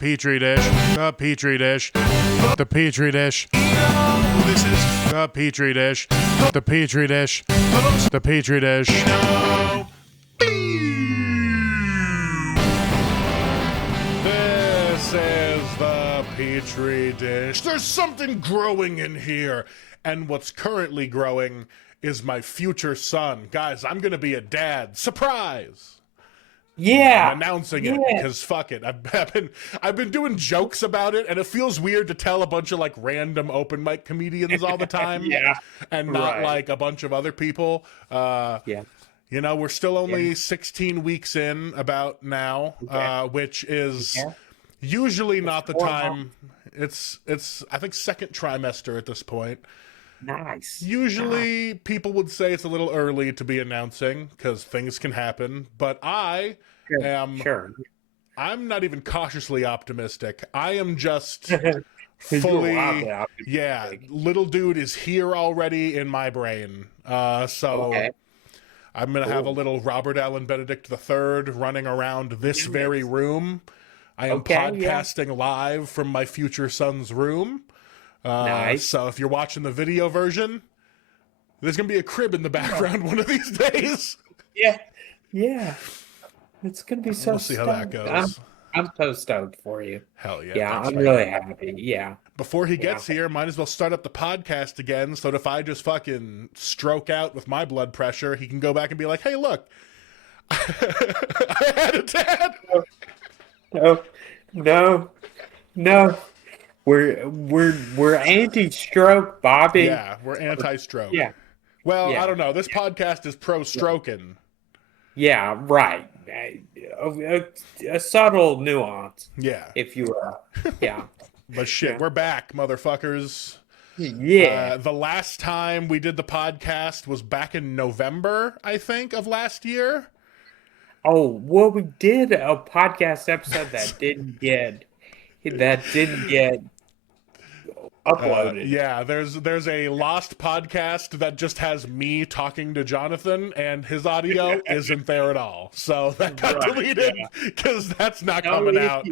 Petri dish, the Petri dish, the Petri dish. This is The Petri dish, the Petri dish, the Petri dish. This is the Petri dish. There's something growing in here, and what's currently growing is my future son. Guys, I'm gonna be a dad. Surprise! Yeah. I'm announcing it because fuck it. I've been doing jokes about it, and it feels weird to tell a bunch of like random open mic comedians all the time, and not like a bunch of other people. You know, we're still only 16 weeks in about now, which is usually not the time. It's I think second trimester at this point. Nice. Usually people would say it's a little early to be announcing because things can happen, but I'm not even cautiously optimistic. I am just fully, little dude is here already in my brain. So I'm going to have a little Robert Allen Benedict III running around this very room. I am podcasting live from my future son's room. Nice. So if you're watching the video version, there's going to be a crib in the background one of these days. Yeah. It's going to be so We'll see how that goes. I'm so stoked for you. Hell yeah. Yeah, I'm really happy. Yeah. Before he gets here, might as well start up the podcast again so that if I just fucking stroke out with my blood pressure, he can go back and be like, hey, look, I had a dad. No. We're anti-stroke, Bobby. Yeah, we're anti-stroke. Yeah. Well, I don't know. This podcast is pro-stroking. Yeah, right. A subtle nuance. Yeah. If you will. Yeah. But shit, we're back, motherfuckers. Yeah. The last time we did the podcast was back in November, I think, of last year. Oh, well, we did a podcast episode that didn't get uploaded. There's a lost podcast that just has me talking to Jonathan, and his audio isn't there at all. So that got deleted because that's not coming out.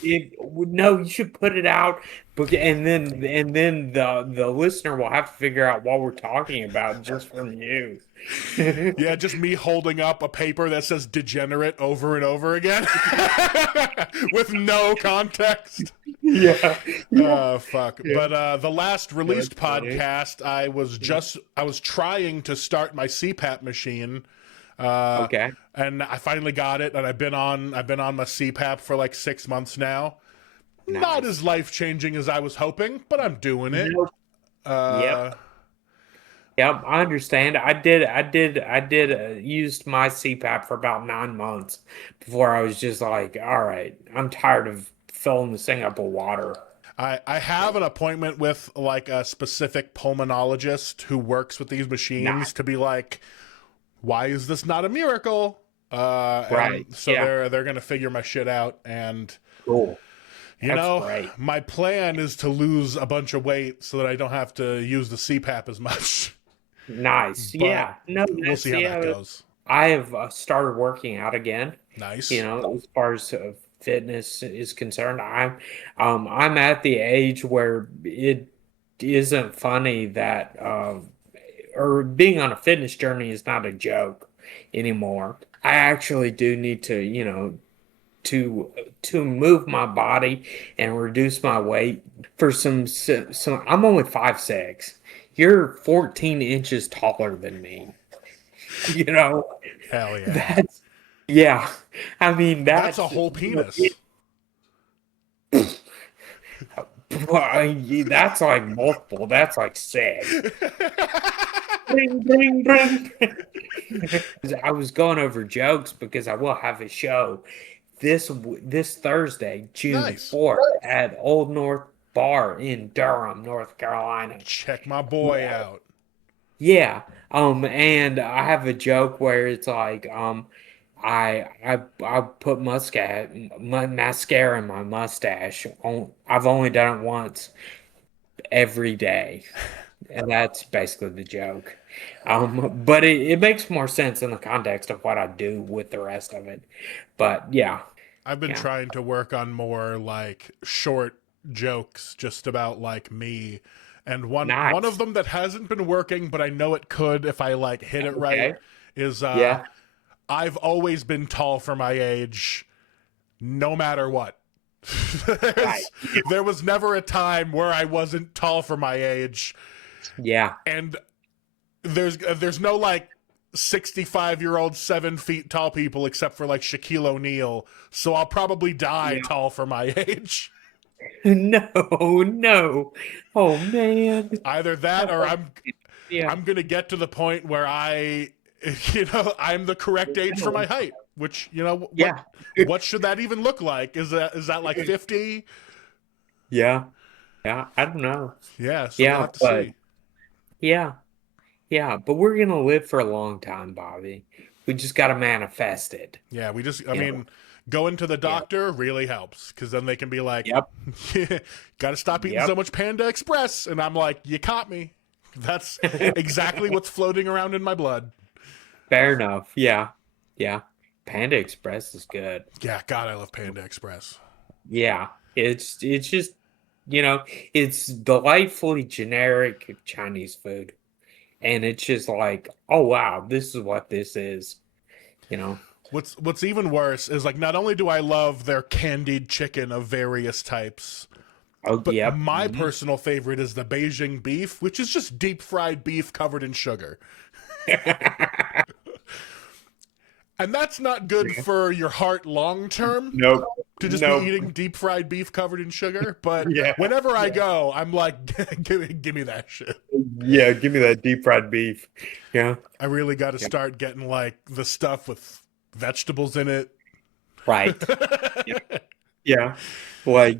No, you should put it out, and then the listener will have to figure out what we're talking about just from you. Yeah, just me holding up a paper that says degenerate over and over again with no context. Fuck. But the last released podcast, I was trying to start my CPAP machine. And I finally got it, and I've been on my CPAP for like 6 months now. Nice. Not as life-changing as I was hoping, but I'm doing it. Yep, I understand. I did used my CPAP for about 9 months before I was just like, all right, I'm tired of filling this thing up with water. I have an appointment with like a specific pulmonologist who works with these machines to be like, why is this not a miracle? They're gonna figure my shit out, and cool. My plan is to lose a bunch of weight so that I don't have to use the CPAP as much. Nice. But we'll see how that goes. I have started working out again. Nice. As far as fitness is concerned, I'm at the age where it isn't funny that or being on a fitness journey is not a joke anymore. I actually do need to, to move my body and reduce my weight for some. I'm only 5'6". You're 14 inches taller than me. Hell yeah. That's a whole penis. That's like multiple. That's like 6. Bring, bring, bring. I was going over jokes because I will have a show this Thursday, June 4th, at Old North Bar in Durham, North Carolina. Check my boy out. Yeah. And I have a joke where it's like, I put mascara in my mustache. I've only done it once every day. And that's basically the joke. But it makes more sense in the context of what I do with the rest of it. But yeah. I've been Yeah. trying to work on more like short jokes just about like me. And one of Nice. them that hasn't been working, but I know it could if I like hit it right, Okay. is Yeah. I've always been tall for my age, no matter what. Right. There was never a time where I wasn't tall for my age, Yeah. and there's no like 65-year-old 7 feet tall people except for like Shaquille O'Neal. So I'll probably die Yeah. tall for my age. No, no. Oh man. Either that or Oh, yeah. I'm gonna get to the point where I'm the correct age for my height. Which Yeah. what should that even look like? Is that like 50? Yeah. Yeah. I don't know. Yeah, so we'll Yeah, have to but see. yeah. Yeah, but we're gonna live for a long time, Bobby. We just gotta manifest it. Yeah, I You know? mean, going to the Yeah. doctor really helps because then they can be like, Yep. got to stop eating Yep. so much Panda Express. And I'm like, you caught me. That's exactly what's floating around in my blood. Fair enough. Yeah. Yeah. Panda Express is good. Yeah, God, I love Panda Express. Yeah. It's just it's delightfully generic Chinese food. And it's just like, oh wow, this is what this is, you know. What's even worse is like not only do I love their candied chicken of various types, Oh but yep. my personal favorite is the Beijing beef, which is just deep fried beef covered in sugar. And that's not good for your heart long term Nope. to just be Nope. eating deep fried beef covered in sugar. But Yeah. whenever I go, I'm like, give me that shit. Yeah, give me that deep fried beef. Yeah. I really got to Yeah. start getting like the stuff with vegetables in it. Right. Yeah. Like,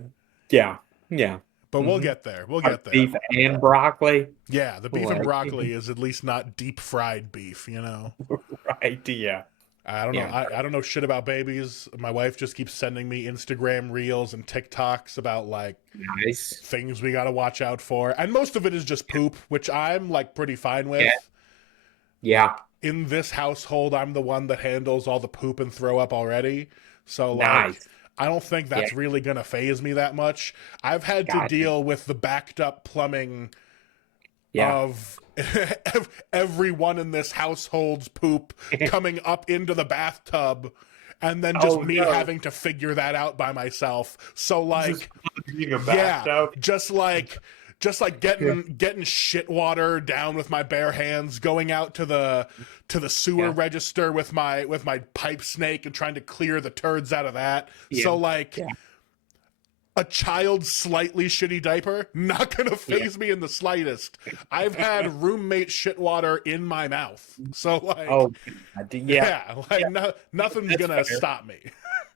yeah. Yeah. But we'll hmm get there. We'll get there. Beef and broccoli. Yeah, the beef and Like, broccoli is at least not deep fried beef. right. Yeah. I don't know. Yeah. I don't know shit about babies. My wife just keeps sending me Instagram reels and TikToks about like Nice. things we got to watch out for. And most of it is just poop, which I'm like pretty fine with. Yeah. Yeah. In this household, I'm the one that handles all the poop and throw up already. So like Nice. I don't think that's Yeah. really going to phase me that much. I've had to Gotcha. deal with the backed up plumbing Yeah. of everyone in this household's poop coming up into the bathtub and then just Oh, me no. having to figure that out by myself. So like Being a yeah, bathtub. just like getting shit water down with my bare hands, going out to the sewer Yeah. register with my pipe snake and trying to clear the turds out of that. Yeah. So like Yeah. a child's slightly shitty diaper, not gonna phase me in the slightest. I've had roommate shit water in my mouth. So like Oh, yeah. like nothing's That's gonna fair. stop me.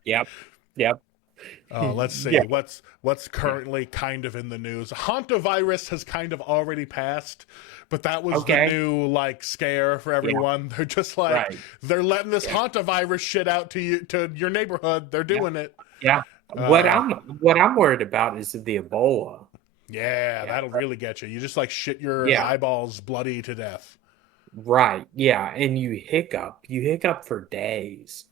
Yep. Yep. Let's see Yeah. what's currently kind of in the news. Hantavirus has kind of already passed, but that was Okay. the new like scare for everyone. They're just like Right. they're letting this hantavirus shit out to your neighborhood. They're doing it. Yeah. What I'm worried about is the Ebola. Yeah, that'll really get you. You just like shit your Yeah. eyeballs bloody to death. Right. Yeah. And you hiccup. You hiccup for days.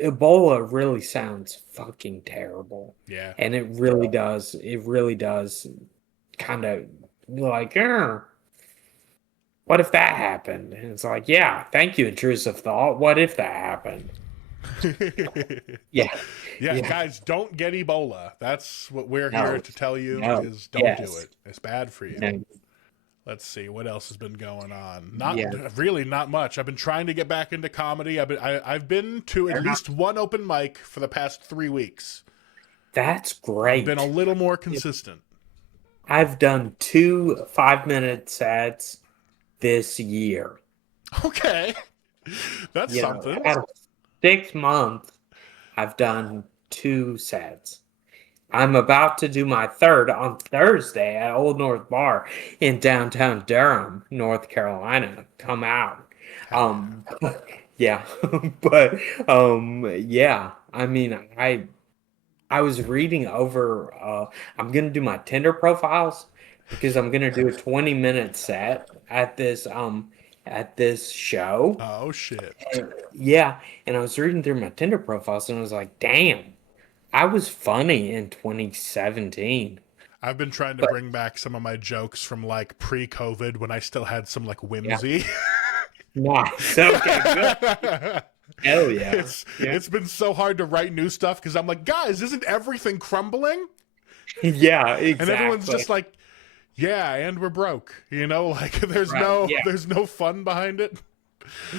Ebola really sounds fucking terrible. Yeah. And it really does. It really does kind of like, what if that happened? And it's like, yeah, thank you, intrusive thought. What if that happened? Yeah. Yeah, Yeah. guys, don't get Ebola. That's what we're No. here to tell you No. is don't do Yes. it. It's bad for you. And Let's see what else has been going on. Not Yeah. really not much. I've been trying to get back into comedy. I've been to at least one open mic for the past 3 weeks. that's I've great. been a little more consistent. I've done 2 5-minute sets this year. Okay. That's You know, something. out of 6 months, I've done 2 sets. I'm about to do my third on Thursday at Old North Bar in downtown Durham, North Carolina. Come out. Yeah, but yeah. I mean, I was reading over. I'm gonna do my Tinder profiles because I'm gonna do a 20-minute set at this show. Oh shit. Yeah, and I was reading through my Tinder profiles and I was like, damn, I was funny in 2017, I've been trying to but bring back some of my jokes from like pre-COVID when I still had some like yeah, whimsy. nice. Okay, good. Hell yeah. Yeah. It's been so hard to write new stuff because I'm like, guys, isn't everything crumbling? Yeah, And everyone's exactly. just like, yeah, and we're broke. You know, like Right. Yeah. there's no fun behind it.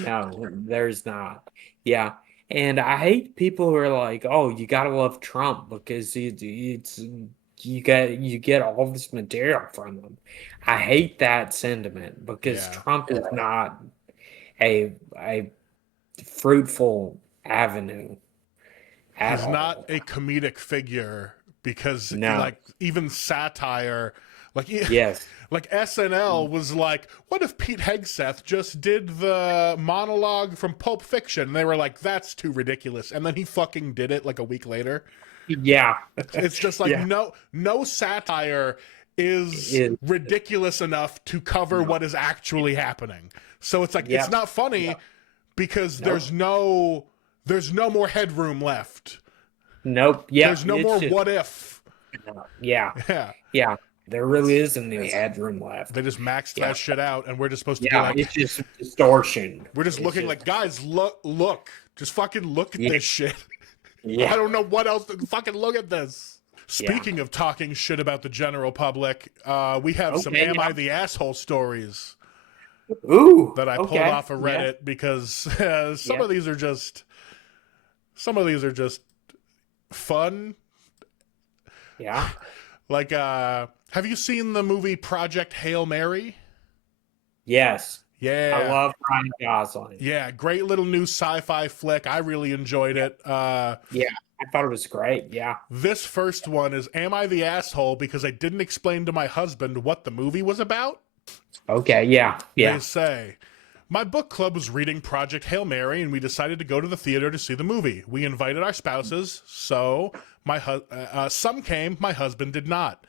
No, there's not. Yeah. And I hate people who are like, "Oh, you gotta love Trump because it's you get all this material from him." I hate that sentiment because Yeah. Trump is not a fruitful avenue at He's not all. a comedic figure because No. like even satire like Yes. like SNL was like, what if Pete Hegseth just did the monologue from Pulp Fiction? And they were like, that's too ridiculous. And then he fucking did it like a week later. Yeah. It's just like Yeah. no satire is Is ridiculous enough to cover no. what is actually happening. So it's like it's Yep. not funny because Nope. there's no more headroom left. Nope. There's Yep. no It's more just what if. yeah. Yeah. Yeah. There really isn't any headroom left. They just maxed Yeah. that shit out and we're just supposed to be Yeah, like it's just distortion. we're just It's looking just like guys look. Just fucking look at yeah, this shit. I yeah, don't know what else to fucking look at this. yeah. Speaking of talking shit about the general public, we have some Okay, Am yeah. I the Asshole stories Ooh, that I pulled okay. off of Yeah, Reddit because yeah, some of these are just fun. yeah. Like have you seen the movie Project Hail Mary? Yes. I Yeah. love Ryan Gosling. Yeah, great little new sci-fi flick. I really enjoyed Yeah, it. yeah. I thought it was great. Yeah. This first one is Am I the Asshole because I didn't explain to my husband what the movie was about? Okay, yeah, They yeah. say, my book club was reading Project Hail Mary and we decided to go to the theater to see the movie. We invited our spouses, so some came, my husband did not.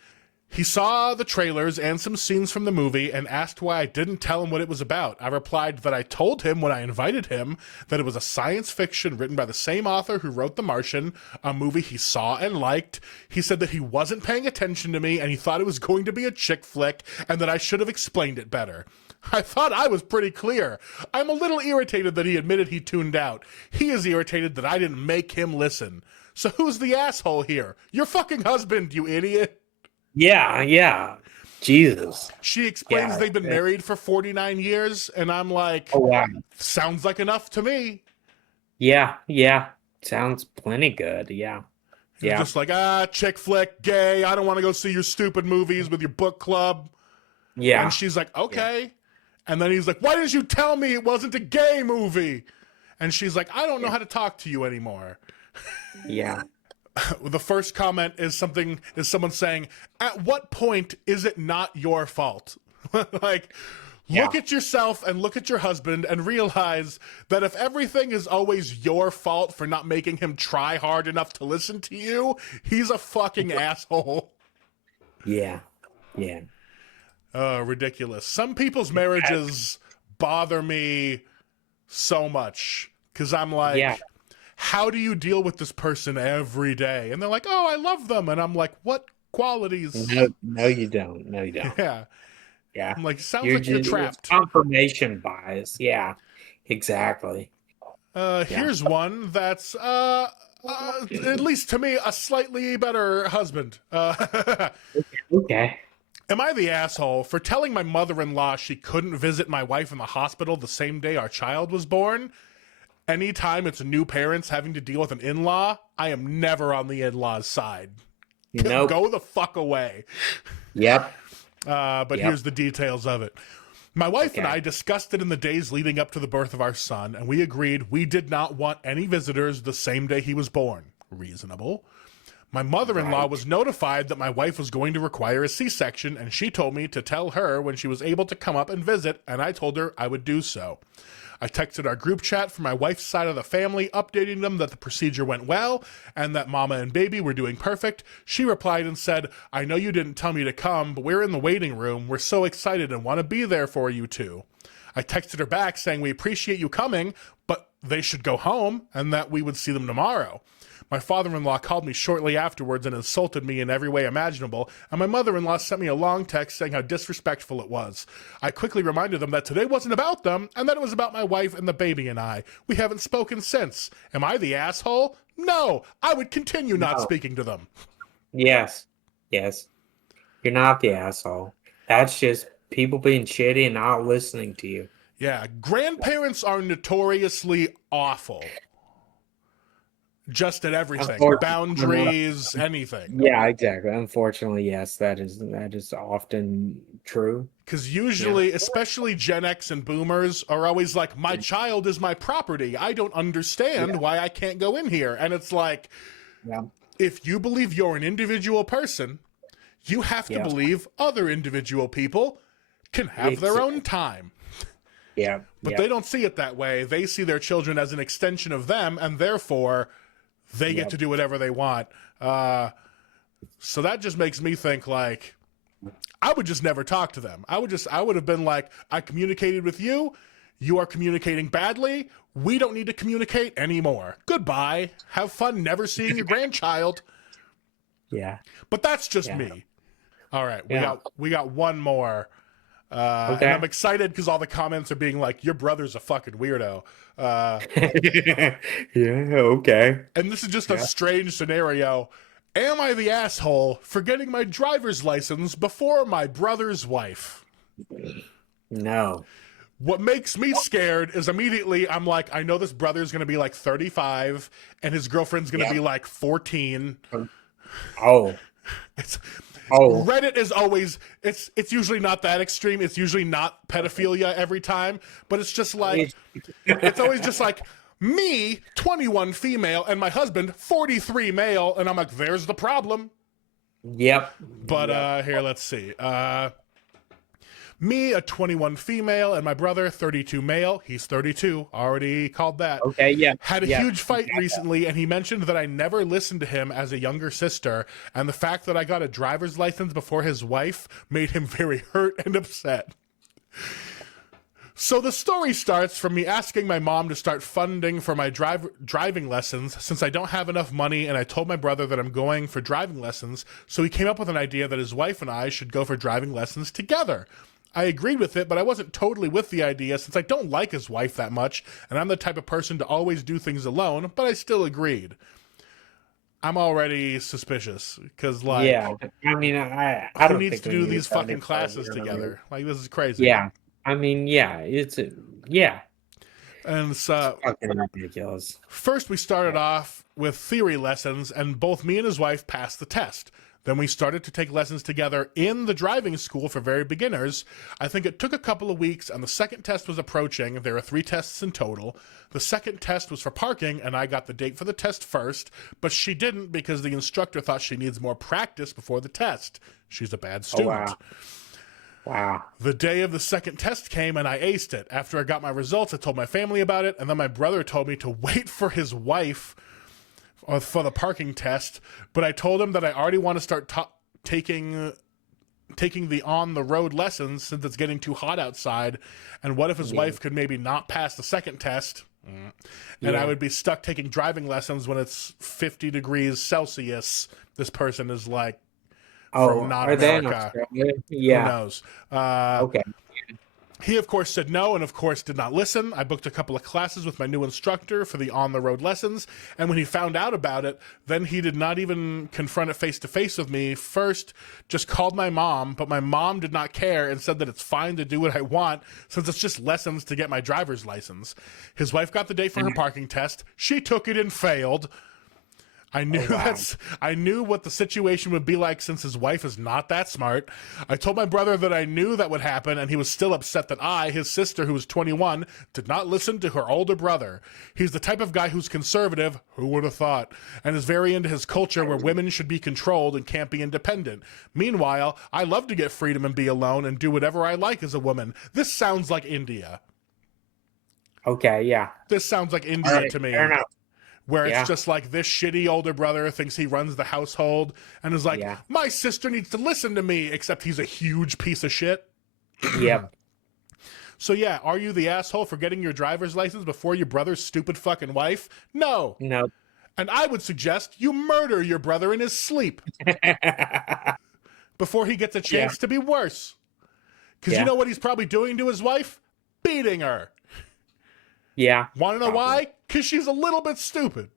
He saw the trailers and some scenes from the movie and asked why I didn't tell him what it was about. I replied that I told him when I invited him that it was a science fiction written by the same author who wrote The Martian, a movie he saw and liked. He said that he wasn't paying attention to me and he thought it was going to be a chick flick and that I should have explained it better. I thought I was pretty clear. I'm a little irritated that he admitted he tuned out. He is irritated that I didn't make him listen. So who's the asshole here? Your fucking husband, you idiot. Yeah, yeah. Jesus. She explains Yeah. they've been married for 49 years, and I'm like, Oh wow. sounds like enough to me. Yeah, yeah. Sounds plenty good. Yeah. You're Yeah. just like, chick flick, gay, I don't want to go see your stupid movies with your book club. And Yeah. she's like, Yeah. okay. And then he's like, why didn't you tell me it wasn't a gay movie? And she's like, I don't know how to talk to you anymore. Yeah. The first comment is someone saying, at what point is it not your fault? Like, Yeah. look at yourself and look at your husband and realize that if everything is always your fault for not making him try hard enough to listen to you, he's a fucking asshole. Yeah. Yeah. Ridiculous. Some people's marriages bother me so much because I'm like, Yeah. how do you deal with this person every day? And they're like, oh, I love them. And I'm like, what qualities? No, no, you don't. No, you don't. Yeah. Yeah. I'm like, sounds like you're It's trapped. confirmation bias. Yeah. Exactly. Yeah. Here's one that's, at least to me, a slightly better husband. Okay. Am I the asshole for telling my mother-in-law she couldn't visit my wife in the hospital the same day our child was born? Anytime it's new parents having to deal with an in-law, I am never on the in-law's side. Nope. Go the fuck away. Yep. But Yep. here's the details of it. My wife and Okay. I discussed it in the days leading up to the birth of our son, and we agreed we did not want any visitors the same day he was born. Reasonable. My mother-in-law Right. was notified that my wife was going to require a C-section, and she told me to tell her when she was able to come up and visit, and I told her I would do so. I texted our group chat from my wife's side of the family, updating them that the procedure went well and that mama and baby were doing perfect. She replied and said, I know you didn't tell me to come, but we're in the waiting room. We're so excited and want to be there for you too. I texted her back saying we appreciate you coming, but they should go home and that we would see them tomorrow. My father-in-law called me shortly afterwards and insulted me in every way imaginable, and my mother-in-law sent me a long text saying how disrespectful it was. I quickly reminded them that today wasn't about them, and that it was about my wife and the baby and I. We haven't spoken since. Am I the asshole? No, I would continue not speaking to them. Yes. Yes. You're not the asshole. That's just people being shitty and not listening to you. Yeah, grandparents are notoriously awful. Just at everything. Boundaries, anything. Yeah, exactly. Unfortunately, yes, that is often true. Because usually, especially Gen X and boomers are always like, my child is my property. I don't understand why I can't go in here. And it's like, if you believe you're an individual person, you have to believe other individual people can have their own time. Yeah. But they don't see it that way. They see their children as an extension of them, and therefore they get to do whatever they want. So that just makes me think, like, I would just never talk to them. I would have been like, I communicated with you. You are communicating badly. We don't need to communicate anymore. Goodbye. Have fun never seeing your grandchild. Yeah. But that's just me. All right. We got one more. And I'm excited because all the comments are being like, your brother's a fucking weirdo. Okay. And this is just a strange scenario. Am I the asshole for getting my driver's license before my brother's wife? No. What makes me scared is immediately I'm like, I know this brother's going to be like 35 and his girlfriend's going to be like 14. Reddit is always, it's usually not that extreme. It's usually not pedophilia every time, but it's just like, it's always just like, me, 21 female, and my husband, 43 male, and I'm like, there's the problem. Yep. But here, let's see. Me, a 21 female, and my brother, 32 male. He's 32. Already called that. Okay, yeah. Had a huge fight recently, and he mentioned that I never listened to him as a younger sister, and the fact that I got a driver's license before his wife made him very hurt and upset. So the story starts from me asking my mom to start funding for my driving lessons since I don't have enough money, and I told my brother that I'm going for driving lessons, so he came up with an idea that his wife and I should go for driving lessons together. I agreed with it, but I wasn't totally with the idea since I don't like his wife that much, and I'm the type of person to always do things alone, but I still agreed. I'm already suspicious, because, like... Yeah, I mean, I don't who needs to do these fucking classes together? Like, this is crazy. Yeah. I mean, yeah, And so, fucking ridiculous. First, we started off with theory lessons, and both me and his wife passed the test. Then we started to take lessons together in the driving school for very beginners. I think it took a couple of weeks, and the second test was approaching. There were 3 tests in total. The second test was for parking, and I got the date for the test first, but she didn't because the instructor thought she needs more practice before the test. She's a bad student. Wow. The day of the second test came and I aced it. After I got my results, I told my family about it, and then my brother told me to wait for his wife for the parking test, but I told him that I already want to start taking the on-the-road lessons since it's getting too hot outside, and what if his wife could maybe not pass the second test, and I would be stuck taking driving lessons when it's 50 degrees Celsius. This person is like, from not America. Who knows? Okay. He, of course, said no and, of course, did not listen. I booked a couple of classes with my new instructor for the on-the-road lessons, and when he found out about it, then he did not even confront it face-to-face with me. First, just called my mom, but my mom did not care and said that it's fine to do what I want since it's just lessons to get my driver's license. His wife got the date for her parking test. She took it and failed. I knew what the situation would be like since his wife is not that smart. I told my brother that I knew that would happen, and he was still upset that I, his sister, who was 21, did not listen to her older brother. He's the type of guy who's conservative, who would have thought, and is very into his culture where women should be controlled and can't be independent. Meanwhile, I love to get freedom and be alone and do whatever I like as a woman. This sounds like India. Okay, yeah. This sounds like India to me. Fair enough. Where it's just like this shitty older brother thinks he runs the household and is like, my sister needs to listen to me, except he's a huge piece of shit. Yep. So yeah, are you the asshole for getting your driver's license before your brother's stupid fucking wife? No. No. And I would suggest you murder your brother in his sleep before he gets a chance to be worse. Because you know what he's probably doing to his wife? Beating her. Yeah. Want to know why? Because she's a little bit stupid.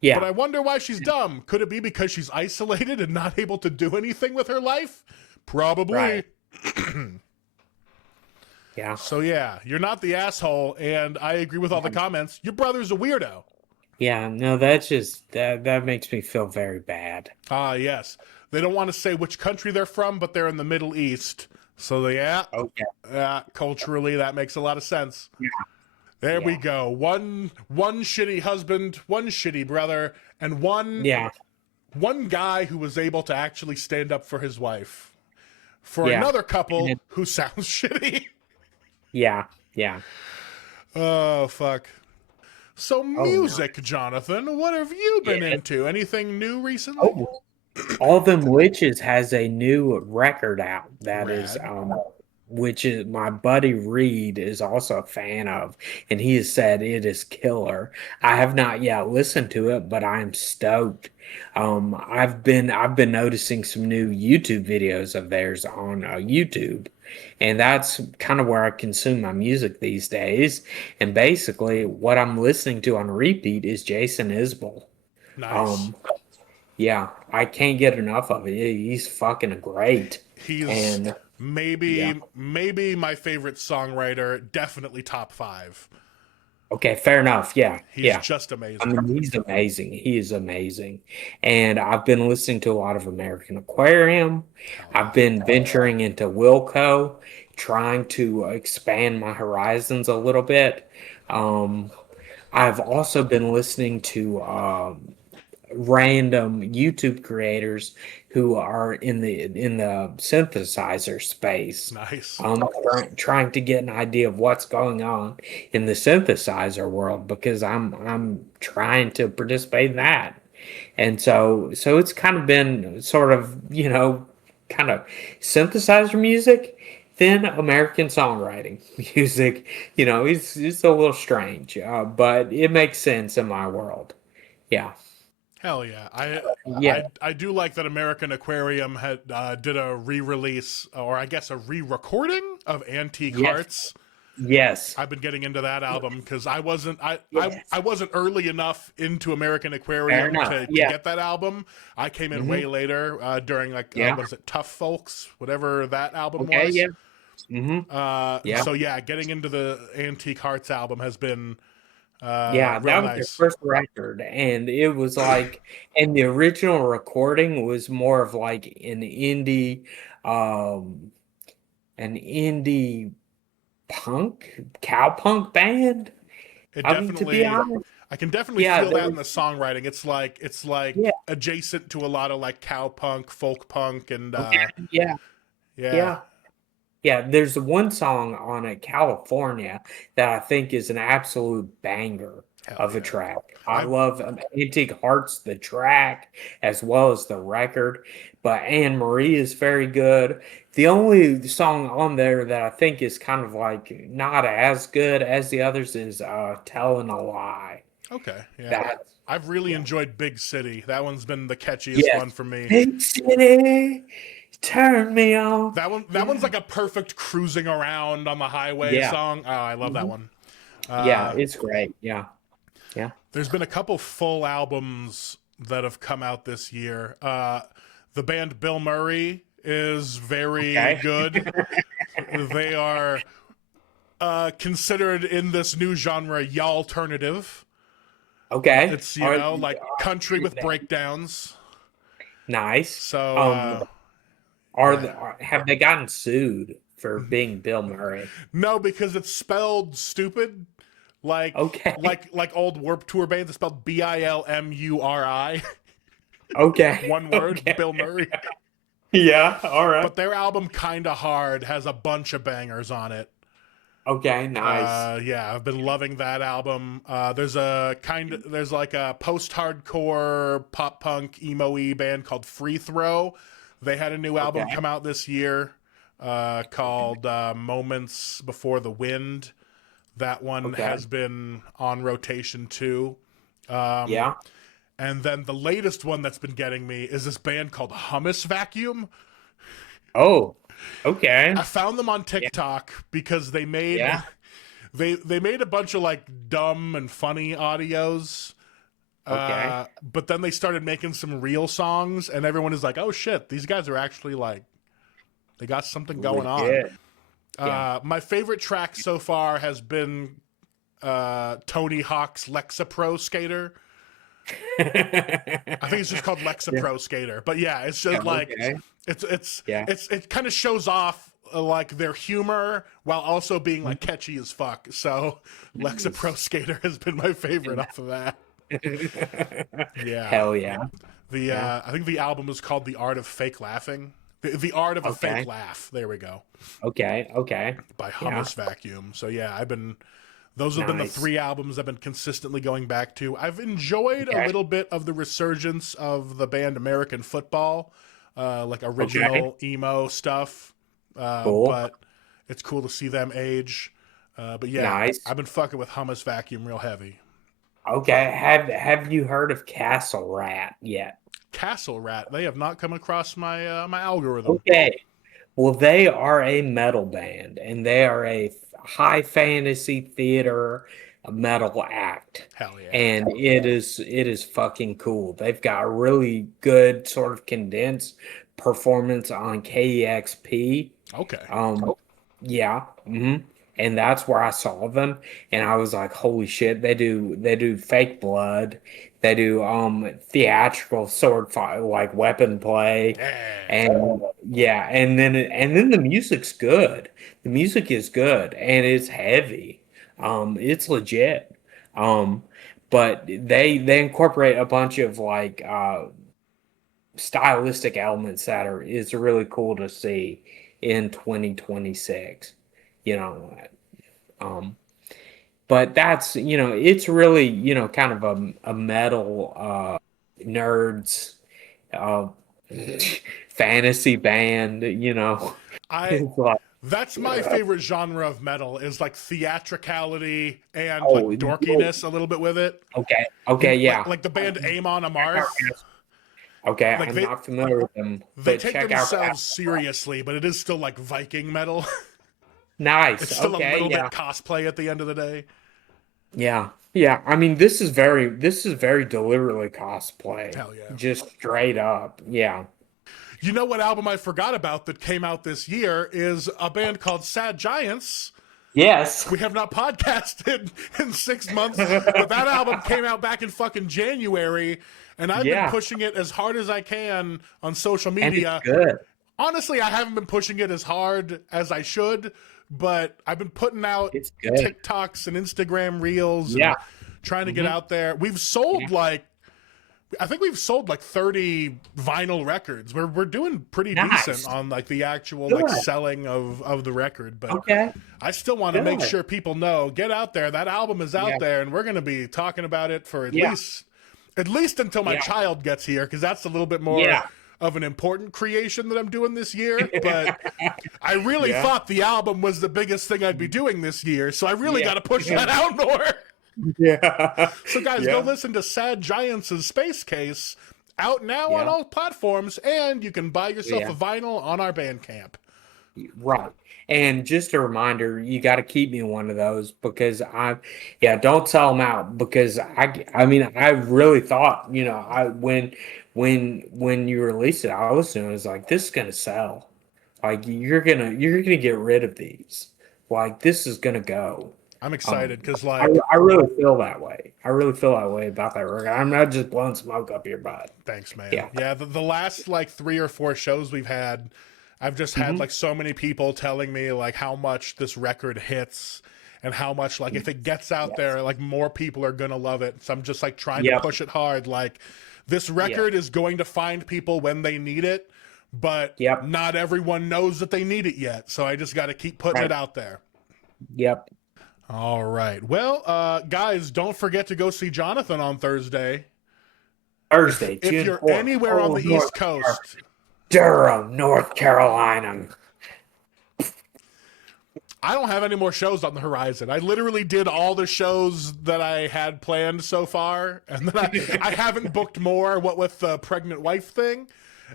Yeah. But I wonder why she's dumb. Could it be because she's isolated and not able to do anything with her life? Probably. Right. Yeah. So yeah, you're not the asshole, and I agree with all the comments. Your brother's a weirdo. Yeah, no, that's just that makes me feel very bad. Ah, yes. They don't want to say which country they're from, but they're in the Middle East. So culturally that makes a lot of sense. Yeah. There we go. One shitty husband, one shitty brother, and one guy who was able to actually stand up for his wife. For another couple who sounds shitty. Yeah, yeah. Oh, fuck. So music, Jonathan, what have you been into? Anything new recently? Oh, All Them Witches has a new record out that is which is my buddy Reed is also a fan of, and he has said it is killer. I have not yet listened to it, but I'm stoked. I've been noticing some new YouTube videos of theirs on YouTube, and that's kind of where I consume my music these days. And basically, what I'm listening to on repeat is Jason Isbell. Nice. Yeah, I can't get enough of it. He's fucking great. He's maybe my favorite songwriter, definitely top 5. Okay, fair enough. Yeah. He's just amazing. I mean, he's amazing. He is amazing. And I've been listening to a lot of American Aquarium. I've been venturing into Wilco, trying to expand my horizons a little bit. I've also been listening to random YouTube creators who are in the synthesizer space. Nice. Trying to get an idea of what's going on in the synthesizer world because I'm trying to participate in that. And so it's kind of been sort of, kind of synthesizer music, then American songwriting music. It's a little strange, but it makes sense in my world. Yeah. Hell yeah. I do like that American Aquarium did a re-release, or I guess a re-recording of Antique Hearts. Yes. I've been getting into that album because I wasn't early enough into American Aquarium to get that album. I came in way later during was it Tough Folks, whatever that album was. Yeah. So getting into the Antique Hearts album has been that was their first record, and it was like, and the original recording was more of like an indie punk, cowpunk band. To be honest, I can definitely feel that in the songwriting. It's like adjacent to a lot of like cowpunk, folk punk, and Yeah, there's one song on it, California, that I think is an absolute banger of a track. I love Antique Hearts, the track, as well as the record. But Anne Marie is very good. The only song on there that I think is kind of like not as good as the others is Telling a Lie. Okay, yeah. I've really enjoyed Big City. That one's been the catchiest one for me. Big City. Turn me on. That one's like a perfect cruising around on the highway song. Oh, I love that one. It's great. Yeah. There's been a couple full albums that have come out this year. The band Bill Murray is very good. They are considered in this new genre y'alternative. Okay. It's like country with breakdowns. Nice. So have they gotten sued for being Bill Murray? No, because it's spelled stupid. Like old Warped Tour bands, it's spelled Bilmuri. Okay. One word, Bill Murray. Yeah, all right. But their album Kinda Hard has a bunch of bangers on it. Okay, nice. I've been loving that album. There's like a post-hardcore pop punk emo-y band called Free Throw. They had a new album come out this year called Moments Before the Wind. That one has been on rotation too. Yeah. And then the latest one that's been getting me is this band called Hummus Vacuum. Oh, okay. I found them on Yeah. TikTok because they made Yeah. they made a bunch of like dumb and funny audios. Okay. But then they started making some real songs, and everyone is like, "Oh shit, these guys are actually like they got something going on." Legit. Yeah. My favorite track so far has been Tony Hawk's Lexapro Skater. I think it's just called Yeah. Lexapro Skater. But yeah, it's Yeah. just like Okay. Yeah. it kind of shows off like their humor while also being like catchy as fuck. So Lexapro Nice. Skater has been my favorite off of that. Yeah. Hell yeah. The Yeah. I think the album is called The Art of Fake Laughing. The Art of a Fake Okay. Laugh. There we go. Okay. Okay. By Yeah. Hummus Vacuum. So yeah, those have been the Nice. 3 albums I've been consistently going back to. I've enjoyed a Okay. little bit of the resurgence of the band American Football, like Okay. original emo stuff. Cool. But it's cool to see them age. But yeah, Nice. I've been fucking with Hummus Vacuum real heavy. Okay. Have you heard of Castle Rat yet? Castle Rat, they have not come across my my algorithm. Okay. Well, they are a metal band, and they are a high fantasy theater metal act, Hell yeah. and it is fucking cool. They've got a really good sort of condensed performance on KEXP. Okay. Yeah, and that's where I saw them, and I was like, holy shit! They do fake blood, they do theatrical sword fight like weapon play, Yeah. and yeah, and then the music's good. The music is good, and it's heavy. It's legit. Um, but they incorporate a bunch of like stylistic elements that are is really cool to see in 2026. You know, um, but that's it's really kind of a metal nerds uh, fantasy band. I It's like, That's my favorite genre of metal is like theatricality and oh, like dorkiness a little bit with it. okay, okay, yeah. Like the band Amon Check out Amarth. Okay, Like I'm not familiar with them, they but take check out themselves seriously, but it is still like Viking metal. It's Nice. still a Okay, little yeah. bit cosplay at the end of the day. Yeah. Yeah. I mean, this is very deliberately cosplay. Hell yeah. Just straight up. Yeah. You know what album I forgot about that came out this year is a band called Sad Giants. Yes. We have not podcasted in 6 months, but that album came out back in fucking January, and I've been Yeah. pushing it as hard as I can on social And media. it's good. Honestly, I haven't been pushing it as hard as I should, but I've been putting out It's good. TikToks and Instagram reels Yeah. and trying to get out there. We've sold I think we've sold like 30 vinyl records. We're doing pretty Nice. decent on like the actual Good. like selling of the record, but Okay. I still want to make Good. sure people know, get out there. That album is out Yeah. there, and we're going to be talking about it for Yeah. at least until my Yeah. child gets here, because that's a little bit more Yeah. of an important creation that I'm doing this year. But I really Yeah. thought the album was the biggest thing I'd be doing this year, so I really Yeah. got to push Yeah. that out more. Yeah. So guys, Yeah. go listen to Sad Giants' Space Case, out now on Yeah. all platforms, and you can buy yourself Yeah. a vinyl on our Bandcamp. Right. And just a reminder, you got to keep me one of those because yeah, don't sell them out because I mean, I really thought, when you released it, I listened to it, I was like, this is going to sell. Like, you're going to get rid of these. Like, this is going to go. I'm excited because I really feel that way. I really feel that way about that record. I'm not just blowing smoke up your butt. thanks, man. Yeah. Yeah, the last like 3 or 4 shows we've had, I've just had like so many people telling me like how much this record hits and how much like if it gets out there, like more people are gonna love it. So I'm just like trying to push it hard. Like this record is going to find people when they need it, but not everyone knows that they need it yet. So I just got to keep putting it out there. Yep. All right. Well, guys, don't forget to go see Jonathan on Thursday. Thursday, If June you're 4th. anywhere on the North East Coast, Durham, North Carolina. I don't have any more shows on the horizon. I literally did all the shows that I had planned so far, and then I haven't booked more. What with the pregnant wife thing,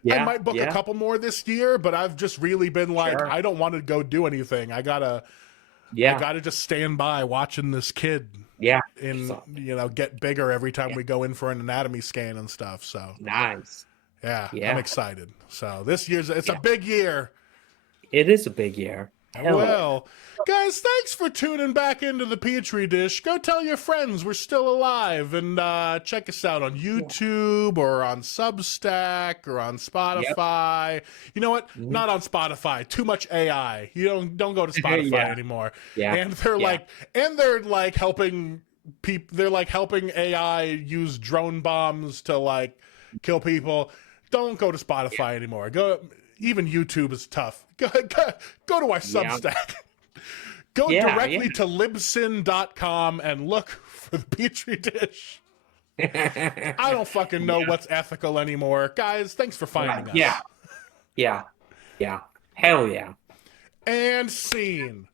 I might book a couple more this year, but I've just really been like, I don't want to go do anything. I gotta just stand by watching this kid, get bigger every time we go in for an anatomy scan and stuff. So nice. Yeah, I'm excited. So this year's it's a big year. It is a big year. Well, guys, thanks for tuning back into the Petri Dish. Go tell your friends we're still alive, and check us out on YouTube or on Substack or on Spotify. Yep. You know what? Not on Spotify. Too much AI. You don't go to Spotify anymore. Yeah. And they're like helping people. They're like helping AI use drone bombs to like kill people. Don't go to Spotify anymore. Even YouTube is tough. Go to our Substack. Go directly to libsyn.com and look for the Petri Dish. I don't fucking know what's ethical anymore. Guys, thanks for finding us. Yeah. Hell yeah. And scene.